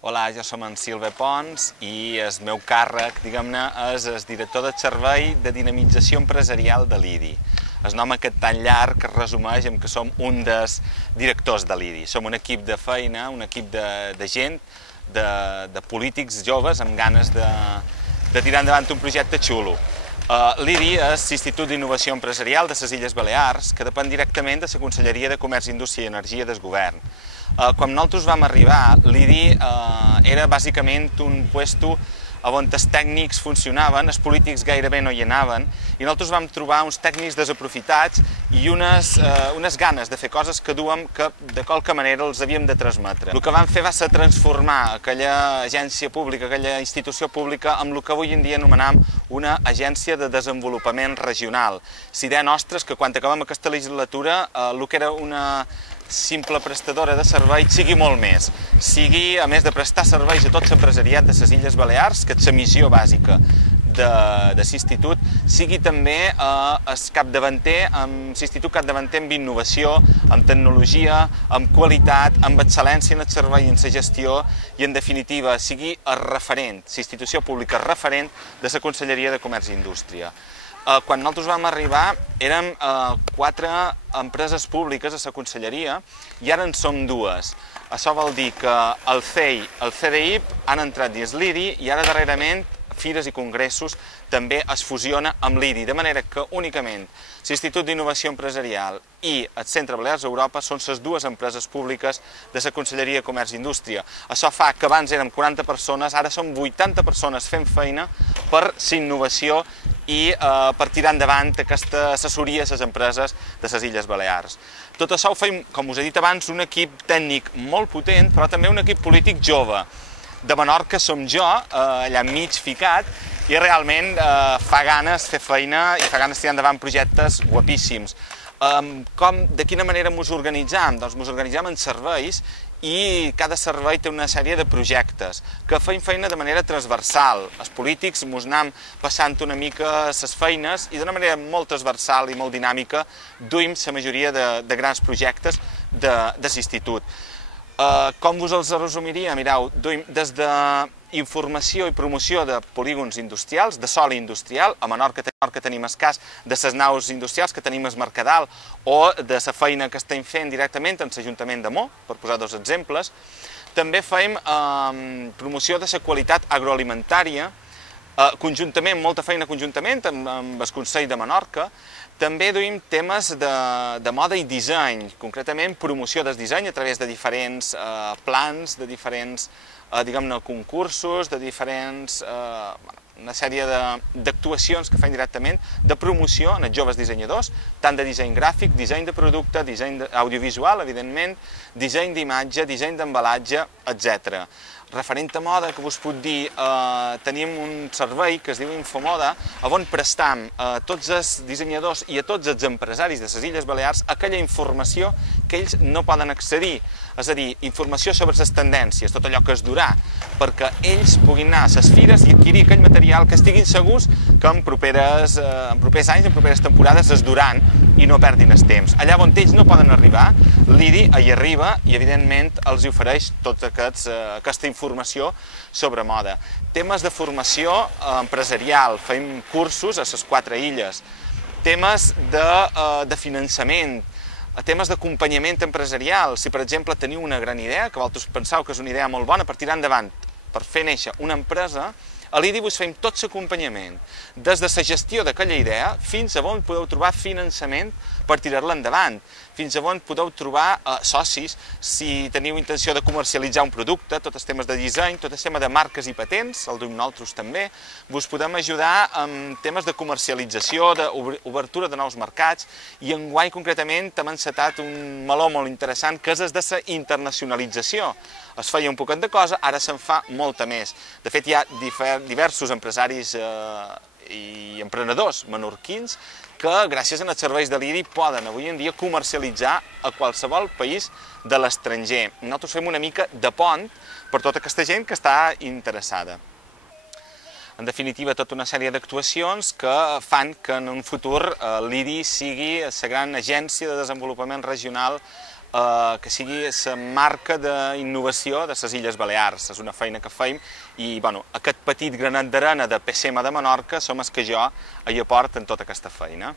Hola, jo som en Silve Pons i el meu càrrec, diguem-ne, és el director del Servei de Dinamització Empresarial de l'IDI. El nom aquest tan llarg que es resumeix en que som un dels directors de l'IDI. Som un equip de feina, un equip de gent, de polítics joves amb ganes de tirar endavant un projecte xulo. L'IDI és l'Institut d'Innovació Empresarial de les Illes Balears, que depèn directament de la Conselleria de Comerç, Indústria i Energia del Govern. Quan nosaltres vam arribar, l'IDI era bàsicament un puesto on els tècnics funcionaven, els polítics gairebé no hi anaven, i nosaltres vam trobar uns tècnics desaprofitats i unes ganes de fer coses que duem que de qualque manera els havíem de transmetre. El que vam fer va ser transformar aquella agència pública, aquella institució pública, amb el que avui en dia anomenem una agència de desenvolupament regional. La idea nostra és que quan acabem aquesta legislatura, el que era una simple prestadora de servei sigui molt més. Sigui, a més de prestar serveis a tot l'empresariat de les Illes Balears, que és la missió bàsica de l'institut, sigui també l'institut capdavanter amb innovació, amb tecnologia, amb qualitat, amb excel·lència en el servei i en la gestió i, en definitiva, sigui el referent, l'institució pública referent de la Conselleria de Comerç i Indústria. Quan nosaltres vam arribar érem 4 empreses públiques a la Conselleria i ara en som 2. Això vol dir que el CEI i el CDI han entrat dins l'IDI i ara darrerament fires i congressos també es fusiona amb l'IDI, de manera que únicament l'Institut d'Innovació Empresarial i el Centre Balears Europa són les 2 empreses públiques de la Conselleria de Comerç i Indústria. Això fa que abans érem 40 persones, ara som 80 persones fent feina per la innovació i per tirar endavant aquesta assessoria a les empreses de les Illes Balears. Tot això ho fem, com us he dit abans, un equip tècnic molt potent, però també un equip polític jove. De Menorca som jo, allà enmig ficat, i realment fa ganes fer feina i fa ganes tirar endavant projectes guapíssims. De quina manera ens organitzam? Doncs ens organitzam en serveis i cada servei té una sèrie de projectes que fem feina de manera transversal. Els polítics ens anem passant una mica les feines i d'una manera molt transversal i molt dinàmica duim la majoria de grans projectes de l'institut. Com us els resumiria? Mireu, duim des d'informació i promoció de polígons industrials, de sòl industrial. A Menorca tenim el cas de les naus industrials que tenim al Mercadal o de la feina que estem fent directament en l'Ajuntament de Mo, per posar 2 exemples. També fem promoció de la qualitat agroalimentària, conjuntament, molta feina conjuntament amb el Consell de Menorca. També duim temes de moda i disseny, concretament promoció del disseny a través de diferents plans, de diferents, diguem-ne, concursos, de diferents, una sèrie d'actuacions que fem directament de promoció en els joves dissenyadors, tant de disseny gràfic, disseny de producte, disseny audiovisual, evidentment, disseny d'imatge, disseny d'embalatge, etc. Referent a moda, que us puc dir, tenim un servei que es diu Infomoda, on prestam a tots els dissenyadors i a tots els empresaris de les Illes Balears aquella informació que ells no poden accedir, és a dir, informació sobre les tendències, tot allò que es durà, perquè ells puguin anar a les fires i adquirir aquell material que estiguin segurs que en propers anys, en properes temporades es duran i no perdin el temps. Allà on ells no poden arribar, l'IDI hi arriba i, evidentment, els ofereix tota aquesta informació sobre moda. Temes de formació empresarial, fem cursos a les 4 illes. Temes de finançament, temes d'acompanyament empresarial. Si, per exemple, teniu una gran idea, que vosaltres penseu que és una idea molt bona per tirar endavant, per fer néixer una empresa, a l'IDI us fem tot l'acompanyament, des de la gestió d'aquella idea fins a on podeu trobar finançament per tirar-la endavant, fins a on podeu trobar socis si teniu intenció de comercialitzar un producte, tots els temes de disseny, tot el tema de marques i patents, el duim nosaltres també, vos podem ajudar amb temes de comercialització, d'obertura de nous mercats, i enguany concretament hem encetat un meló molt interessant que és el de la internacionalització. Es feia un poquet de cosa, ara se'n fa molta més. De fet, hi ha diversos empresaris i emprenedors menorquins que, gràcies als serveis de l'IDI, poden avui en dia comercialitzar a qualsevol país de l'estranger. Nosaltres fem una mica de pont per tota aquesta gent que està interessada. En definitiva, tota una sèrie d'actuacions que fan que en un futur l'IDI sigui la gran agència de desenvolupament regional que sigui la marca d'innovació de les Illes Balears. És una feina que feim i aquest petit granet d'arena de PCM de Menorca som els que jo hi aporto en tota aquesta feina.